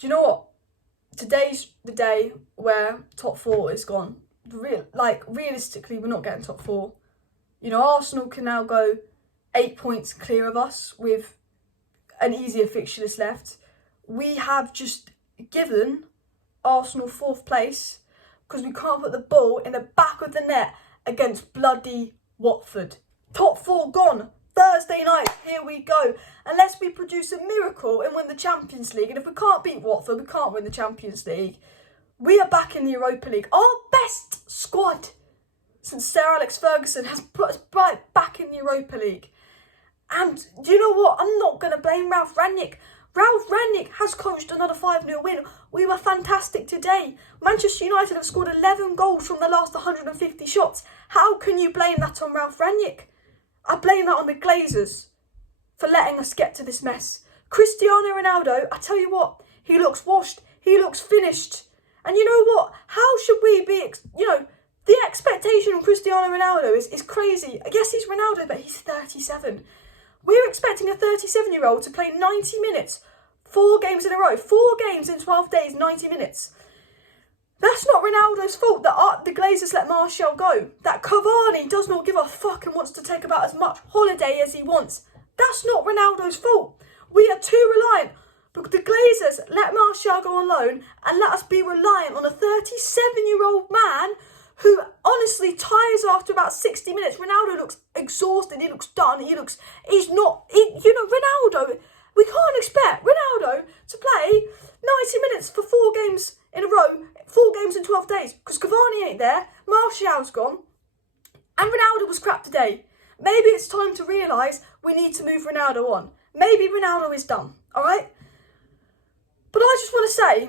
Do you know what? Today's the day where top 4 is gone. Realistically, we're not getting top 4. You know, Arsenal can now go 8 points clear of us with an easier fixture list left. We have just given Arsenal 4th place because we can't put the ball in the back of the net against bloody Watford. Top 4 gone. Thursday night, here we go. Unless we produce a miracle and win the Champions League, and if we can't beat Watford, we can't win the Champions League, we are back in the Europa League. Our best squad since Sir Alex Ferguson has put us right back in the Europa League. And do you know what? I'm not going to blame Ralph Rangnick. Ralph Rangnick has coached another 5-0 win. We were fantastic today. Manchester United have scored 11 goals from the last 150 shots. How can you blame that on Ralph Rangnick? I blame that on the Glazers for letting us get to this mess. Cristiano Ronaldo, I tell you what, he looks washed. He looks finished. And you know what? How should we be, the expectation on Cristiano Ronaldo is crazy. Yes, he's Ronaldo, but he's 37. We're expecting a 37-year-old to play 90 minutes, 4 games in a row, 4 games in 12 days, 90 minutes. That's not Ronaldo's fault that the Glazers let Martial go. That Cavani does not give a fuck and wants to take about as much holiday as he wants. That's not Ronaldo's fault. We are too reliant. But the Glazers let Martial go on loan and let us be reliant on a 37-year-old man who honestly tires after about 60 minutes. Ronaldo looks exhausted. He looks done. Ronaldo, we can't expect Ronaldo to play 90 minutes for 4 games in a row, 4 games in 12 days, because Cavani ain't there, Martial's gone, and Ronaldo was crap today. Maybe it's time to realise we need to move Ronaldo on. Maybe Ronaldo is done, alright? But I just want to say,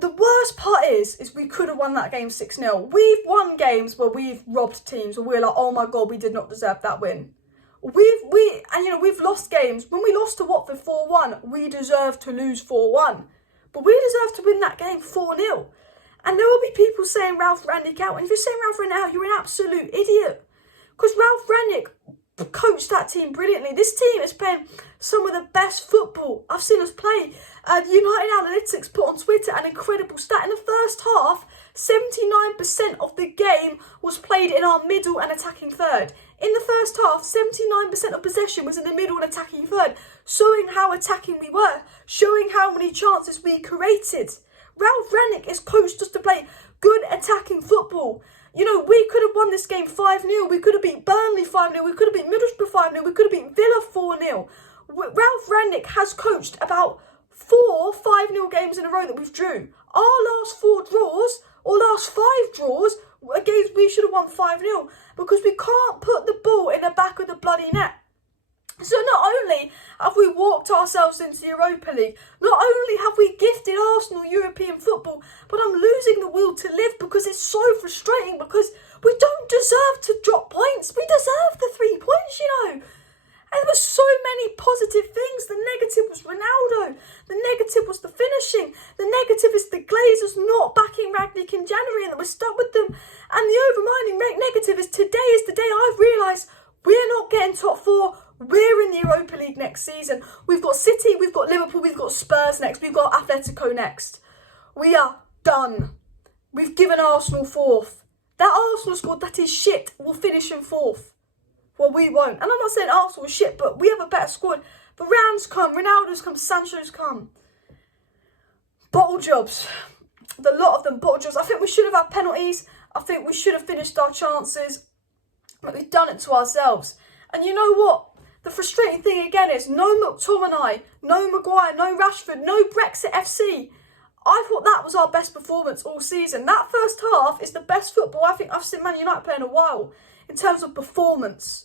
the worst part is we could have won that game 6-0. We've won games where we've robbed teams, where we're like, oh my God, we did not deserve that win. We've lost games. When we lost to Watford 4-1, we deserved to lose 4-1. But we deserve to win that game 4-0. And there will be people saying Ralph Rangnick out. And if you're saying Ralph Rangnick out, you're an absolute idiot. Because Ralph Rangnick coached that team brilliantly. This team is playing some of the best football I've seen us play. United Analytics put on Twitter an incredible stat. In the first half, 79% of the game was played in our middle and attacking third. In the first half, 79% of possession was in the middle and attacking third, showing how attacking we were, showing how many chances we created. Ralph Rangnick is coached just to play good attacking football. We could have won this game 5-0. We could have beat Burnley 5-0. We could have beat Middlesbrough 5-0. We could have beat Villa 4-0. Ralph Rangnick has coached about 4 5-0 games in a row that we've drew. Our last 4 draws, or last 5 draws, were games we should have won 5-0 because we can't put the ball in the back of the bloody net. So not only have we walked ourselves into the Europa League, not only have we gifted Arsenal European football, but I'm losing the will to live because it's so frustrating because we don't deserve to drop points. We deserve the 3 points, And there were so many positive things. The negative was Ronaldo. The negative was the finishing. The negative is the Glazers not backing Rangnick in January and that we're stuck with them. And the overmining negative is today is the day I've realised we're not getting top 4. We're in the Europa League next season. We've got City, we've got Liverpool, we've got Spurs next, we've got Atletico next. We are done. We've given Arsenal 4th. That Arsenal squad that is shit will finish in 4th. Well, we won't. And I'm not saying Arsenal is shit, but we have a better squad. Varane's come, Ronaldo's come, Sancho's come. Bottle jobs. The lot of them, bottle jobs. I think we should have had penalties. I think we should have finished our chances. But we've done it to ourselves. And you know what? The frustrating thing again is no McTominay, no Maguire, no Rashford, no Brexit FC. I thought that was our best performance all season. That first half is the best football I think I've seen Man United play in a while in terms of performance.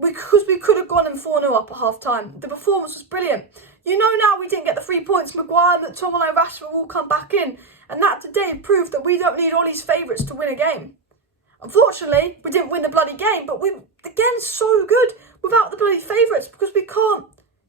Because we could have gone in 4-0 up at half time. The performance was brilliant. Now we didn't get the 3 points. Maguire, McTominay, Rashford all come back in. And that today proved that we don't need Ollie's favourites to win a game. Unfortunately, we didn't win the bloody game, but we, again, so good without the bloody favourites because we can't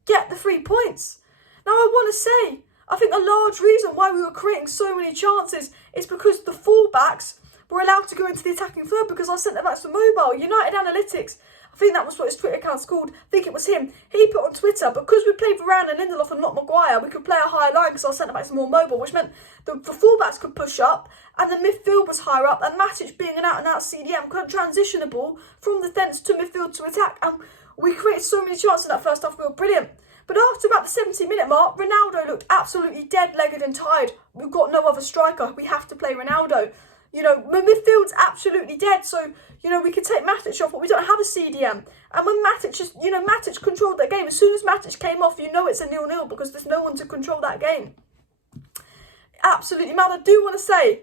get the 3 points. Now, I want to say, I think a large reason why we were creating so many chances is because the fullbacks were allowed to go into the attacking third because our centre-backs were mobile. United Analytics, I think that was what his Twitter account's called. I think it was him. He put on Twitter, because we played Varane and Lindelof and not Maguire, we could play a high line because our centre-backs are more mobile, which meant the full-backs could push up and the midfield was higher up, and Matic being an out-and-out CDM could transition the ball from the defence to midfield to attack, and we created so many chances in that first half. We were brilliant. But after about the 70-minute mark, Ronaldo looked absolutely dead-legged and tired. We've got no other striker. We have to play Ronaldo. You know, the midfield's absolutely dead, so, you know, we could take Matic off, but we don't have a CDM. And when Matic just, you know, Matic controlled that game. As soon as Matic came off, you know it's a 0-0 because there's no one to control that game. Absolutely mad. I do want to say,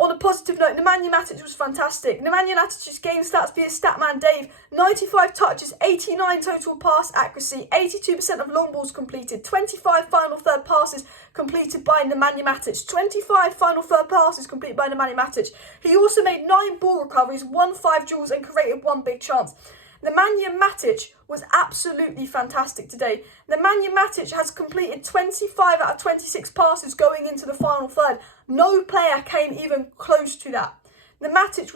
on a positive note, Nemanja Matic was fantastic. Nemanja Matic's game stats via Statman Dave: 95 touches, 89 total pass accuracy, 82% of long balls completed, 25 final third passes completed by Nemanja Matic. 25 final third passes completed by Nemanja Matic. He also made 9 ball recoveries, won 5 duels and created 1 big chance. Nemanja Matic was absolutely fantastic today. Nemanja Matic has completed 25 out of 26 passes going into the final third. No player came even close to that. Nemanja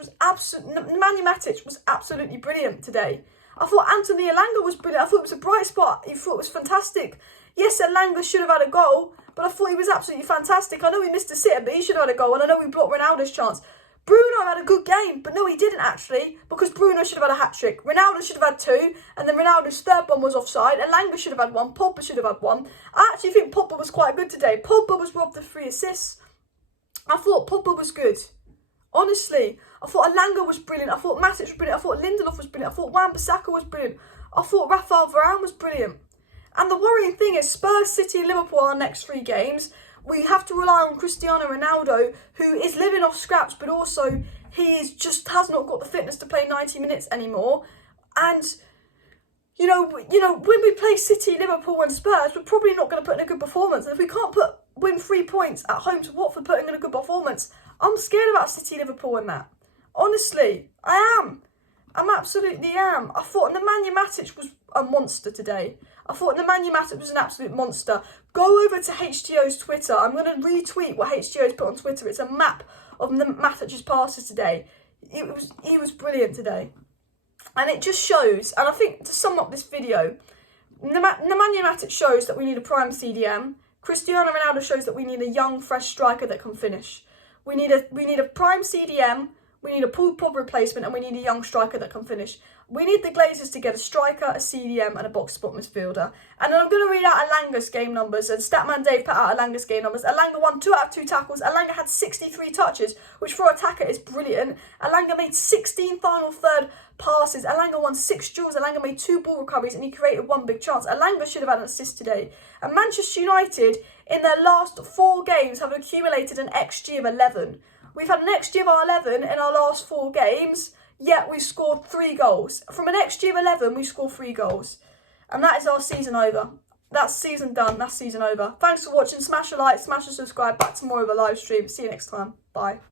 Matic was absolutely brilliant today. I thought Anthony Elanga was brilliant. I thought it was a bright spot. I thought it was fantastic. Yes, Elanga should have had a goal, but I thought he was absolutely fantastic. I know he missed a sitter, but he should have had a goal, and I know we blocked Ronaldo's chance. Bruno had a good game, but no, he didn't actually, because Bruno should have had a hat-trick. Ronaldo should have had 2, and then Ronaldo's third one was offside, and Elanga should have had 1, Pogba should have had 1. I actually think Pogba was quite good today. Pogba was robbed of 3 assists. I thought Pogba was good. Honestly, I thought Elanga was brilliant. I thought Matic was brilliant. I thought Lindelof was brilliant. I thought Wan-Bissaka was brilliant. I thought Rafael Varane was brilliant. And the worrying thing is Spurs, City and Liverpool are our next 3 games. We have to rely on Cristiano Ronaldo, who is living off scraps, but also he just has not got the fitness to play 90 minutes anymore. And, you know, when we play City, Liverpool and Spurs, we're probably not going to put in a good performance. And if we can't win 3 points at home to Watford, putting in a good performance, I'm scared about City, Liverpool and that. Honestly, I am. I absolutely am. I thought Nemanja Matic was a monster today. I thought Nemanja Matic was an absolute monster. Go over to HTO's Twitter. I'm going to retweet what HTO's put on Twitter. It's a map of Matic's passes today. He was brilliant today. And it just shows, and I think to sum up this video, Nemanja Matic shows that we need a prime CDM. Cristiano Ronaldo shows that we need a young, fresh striker that can finish. We need a prime CDM. We need a Paul Pogba replacement, and we need a young striker that can finish. We need the Glazers to get a striker, a CDM, and a box-to-box midfielder. And then I'm going to read out Elanga's game numbers, and Statman Dave put out Elanga's game numbers. Elanga won 2 out of 2 tackles. Elanga had 63 touches, which for an attacker is brilliant. Elanga made 16 final third passes. Elanga won 6 duels. Elanga made 2 ball recoveries, and he created 1 big chance. Elanga should have had an assist today. And Manchester United, in their last 4 games, have accumulated an XG of 11. We've had an XG of 11 in our last 4 games, yet we've scored 3 goals. From an XG of 11, we scored 3 goals. And that is our season over. That's season done. That's season over. Thanks for watching. Smash a like, smash a subscribe. Back to more of a live stream. See you next time. Bye.